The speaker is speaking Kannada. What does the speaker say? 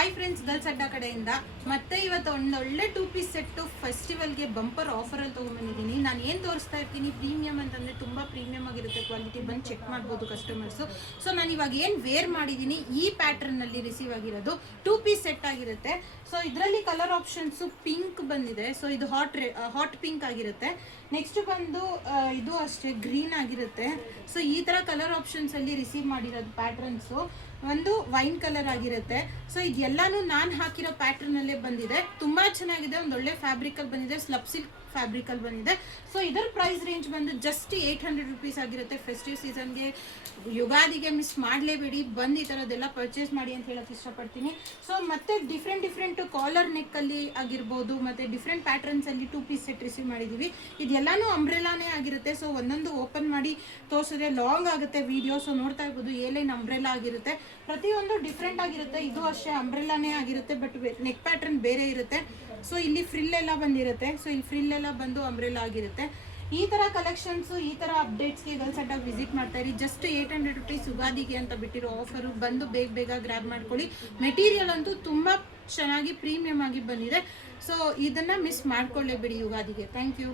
ಹಾಯ್ ಫ್ರೆಂಡ್ಸ್, ಗರ್ಲ್ಸ್ ಅಡ್ಡ ಕಡೆಯಿಂದ ಮತ್ತೆ ಇವತ್ತು ಒಂದು ಒಳ್ಳೆ 2 ಪೀಸ್ ಸೆಟ್ಟು ಫೆಸ್ಟಿವಲ್ಗೆ ಬಂಪರ್ ಆಫರಲ್ಲಿ ತೊಗೊಂಡ್ಬಂದಿದ್ದೀನಿ. ನಾನು ಏನು ತೋರಿಸ್ತಾ ಇರ್ತೀನಿ ಪ್ರೀಮಿಯಮ್ ಅಂತಂದರೆ ತುಂಬ ಪ್ರೀಮಿಯಮ್ ಆಗಿರುತ್ತೆ ಕ್ವಾಲಿಟಿ, ಬಂದು ಚೆಕ್ ಮಾಡ್ಬೋದು ಕಸ್ಟಮರ್ಸು. ಸೊ ನಾನು ಇವಾಗ ಏನು ವೇರ್ ಮಾಡಿದ್ದೀನಿ ಈ ಪ್ಯಾಟ್ರನ್ನಲ್ಲಿ ರಿಸೀವ್ ಆಗಿರೋದು 2 ಪೀಸ್ ಸೆಟ್ ಆಗಿರುತ್ತೆ. ಸೊ ಇದರಲ್ಲಿ ಕಲರ್ ಆಪ್ಷನ್ಸು ಪಿಂಕ್ ಬಂದಿದೆ. ಸೊ ಇದು ಹಾಟ್ ಪಿಂಕ್ ಆಗಿರುತ್ತೆ. ನೆಕ್ಸ್ಟ್ ಬಂದು ಇದು ಅಷ್ಟೇ ಗ್ರೀನ್ ಆಗಿರುತ್ತೆ. ಸೊ ಈ ಥರ ಕಲರ್ ಆಪ್ಷನ್ಸಲ್ಲಿ ರಿಸೀವ್ ಮಾಡಿರೋದು ಪ್ಯಾಟ್ರನ್ಸು. ಒಂದು ವೈನ್ ಕಲರ್ ಆಗಿರುತ್ತೆ. ಸೊ ಇದೆಲ್ಲಾನು ನಾನು ಹಾಕಿರೋ ಪ್ಯಾಟ್ರನಲ್ಲೇ ಬಂದಿದೆ. ತುಂಬ ಚೆನ್ನಾಗಿದೆ, ಒಂದು ಒಳ್ಳೆ ಫ್ಯಾಬ್ರಿಕಲ್ಲಿ ಬಂದಿದೆ, ಸ್ಲಬ್ ಸಿಲ್ಕ್ ಫ್ಯಾಬ್ರಿಕಲ್ಲಿ ಬಂದಿದೆ. ಸೊ ಇದರ ಪ್ರೈಸ್ ರೇಂಜ್ ಬಂದು ಜಸ್ಟ್ 800 ರುಪೀಸ್ ಆಗಿರುತ್ತೆ. ಫೆಸ್ಟಿವ್ ಸೀಸನ್ಗೆ, ಯುಗಾದಿಗೆ ಮಿಸ್ ಮಾಡಲೇಬೇಡಿ, ಬಂದು ಈ ಥರದ್ದೆಲ್ಲ ಪರ್ಚೇಸ್ ಮಾಡಿ ಅಂತ ಹೇಳೋಕ್ಕೆ ಇಷ್ಟಪಡ್ತೀನಿ. ಸೊ ಮತ್ತೆ ಡಿಫ್ರೆಂಟ್ ಕಾಲರ್ ನೆಕ್ಕಲ್ಲಿ ಆಗಿರ್ಬೋದು, ಮತ್ತು ಡಿಫ್ರೆಂಟ್ ಪ್ಯಾಟ್ರನ್ಸಲ್ಲಿ 2 ಪೀಸ್ ಸೆಟ್ ರಿಸೀವ್ ಮಾಡಿದ್ದೀವಿ. ಇದೆಲ್ಲಾನು ಅಂಬ್ರೆಲಾನೇ ಆಗಿರುತ್ತೆ. ಸೊ ಒಂದೊಂದು ಓಪನ್ ಮಾಡಿ ತೋರಿಸಿದ್ರೆ ಲಾಂಗ್ ಆಗುತ್ತೆ ವಿಡಿಯೋ. ಸೊ ನೋಡ್ತಾ ಇರ್ಬೋದು ಏಲೈನ್ ಅಂಬ್ರೆಲಾ ಆಗಿರುತ್ತೆ. ಪ್ರತಿಯೊಂದು ಡಿಫ್ರೆಂಟ್ ಆಗಿರುತ್ತೆ. ಇದು ಅಷ್ಟೇ ಅಂಬ್ರೆಲಾನೇ ಆಗಿರುತ್ತೆ, ಬಟ್ ನೆಕ್ ಪ್ಯಾಟ್ರನ್ ಬೇರೆ ಇರುತ್ತೆ. ಸೊ ಇಲ್ಲಿ ಫ್ರಿಲ್ ಎಲ್ಲ ಬಂದಿರುತ್ತೆ. ಸೊ ಇಲ್ಲಿ ಫ್ರಿಲ್ ಎಲ್ಲ ಬಂದು ಅಂಬ್ರೆಲಾ ಆಗಿರುತ್ತೆ. ಈ ಥರ ಕಲೆಕ್ಷನ್ಸು, ಈ ಥರ ಅಪ್ಡೇಟ್ಸ್ಗೆ ಗರ್ಲ್ಸ್ ಅಡ್ಡ ವಿಸಿಟ್ ಮಾಡ್ತಾ ಇರಿ. ಜಸ್ಟ್ 800 ರುಪೀಸ್ ಯುಗಾದಿಗೆ ಅಂತ ಬಿಟ್ಟಿರೋ ಆಫರು. ಬಂದು ಬೇಗ ಗ್ರ್ಯಾಬ್ ಮಾಡ್ಕೊಳ್ಳಿ. ಮೆಟೀರಿಯಲ್ ಅಂತೂ ತುಂಬ ಚೆನ್ನಾಗಿ ಪ್ರೀಮಿಯಮ್ ಆಗಿ ಬಂದಿದೆ. ಸೊ ಇದನ್ನು ಮಿಸ್ ಮಾಡ್ಕೊಳ್ಳೇಬೇಡಿ ಯುಗಾದಿಗೆ. Thank you.